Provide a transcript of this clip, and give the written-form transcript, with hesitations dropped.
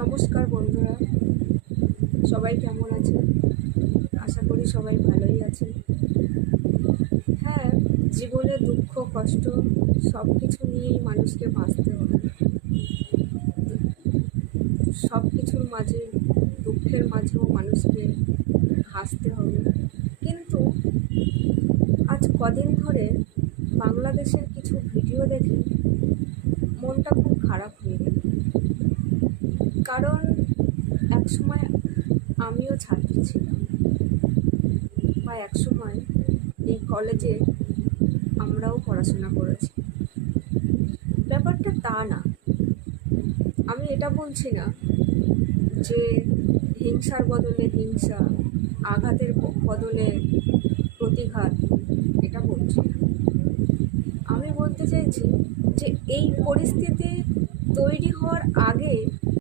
নমস্কার বন্ধুরা, সবাই কেমন আছেন? আশা করি সবাই ভালোই আছেন। হ্যাঁ, জীবনে দুঃখ কষ্ট সব কিছু নিয়েই মানুষকে বাঁচতে হবে। সব কিছুর মাঝে, দুঃখের মাঝেও মানুষকে হাসতে হবে। কিন্তু আজ কদিন ধরে বাংলাদেশের কিছু ভিডিও দেখে মনটা খুব খারাপ হয়ে গেল। কারণ একসময় আমিও ছাত্রী ছিলাম, বা একসময় এই কলেজে আমরাও পড়াশোনা করেছি। ব্যাপারটা তা না, আমি এটা বলছি না যে হিংসার বদলে হিংসা, আঘাতের বদলে প্রতিঘাত, এটা বলছি না। আমি বলতে চাইছি যে এই পরিস্থিতি তৈরি হওয়ার আগে